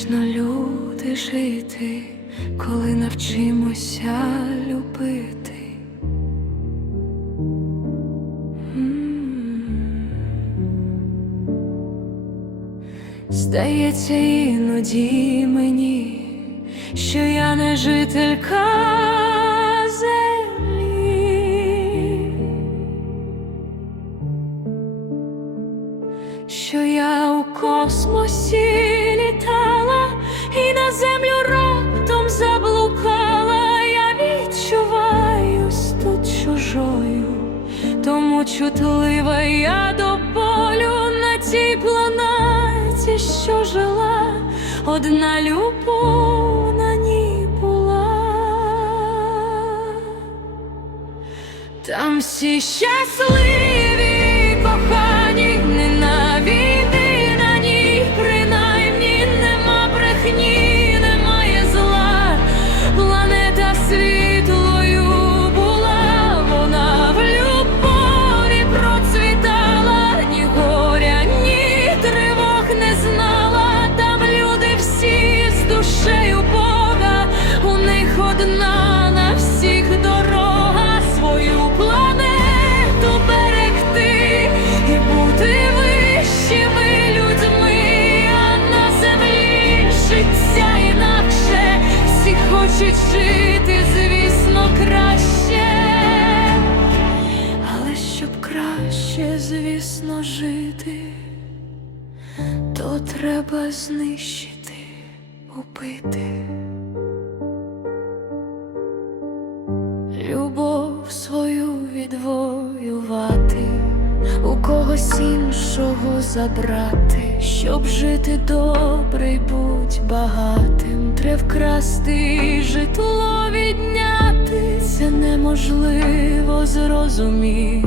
Вічно люди жити, коли навчимося любити. Здається, іноді мені, що я не жителька землі, що я у космосі чутлива я до болю на цій планеті, що жила, одна любов на ній була. Там всі щасливі, Жити, то треба знищити, убити. Любов свою відвоювати, у когось іншого забрати, щоб жити добре й будь багатим, Трев вкрасти житло відняти, це неможливо зрозуміти,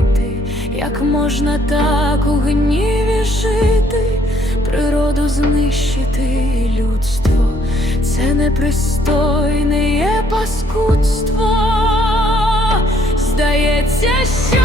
як можна так у гніві жити, природу знищити людство, це непристойне є паскудство. Здається, що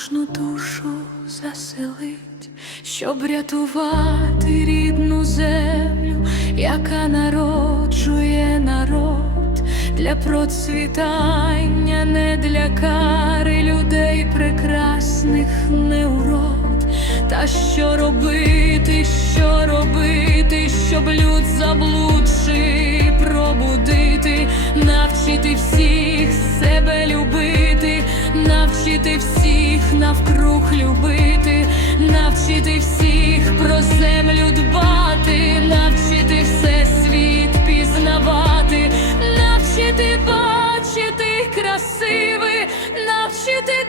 кожну душу заселить, щоб рятувати рідну землю, яка народжує народ для процвітання, не для кари людей прекрасних не урод. Та що робити, що робити, щоб люд заблудший пробудити, навчити всіх себе любити, навчити всіх навкруг любити, навчити всіх про землю дбати, навчити все світ пізнавати, навчити бачити красиве, навчити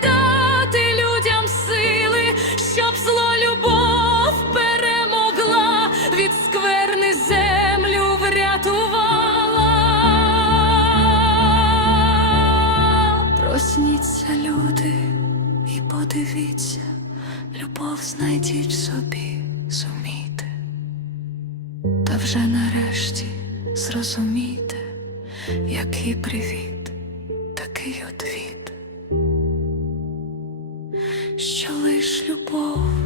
вже нарешті зрозумійте, який привіт, такий одвіт, що лиш любов.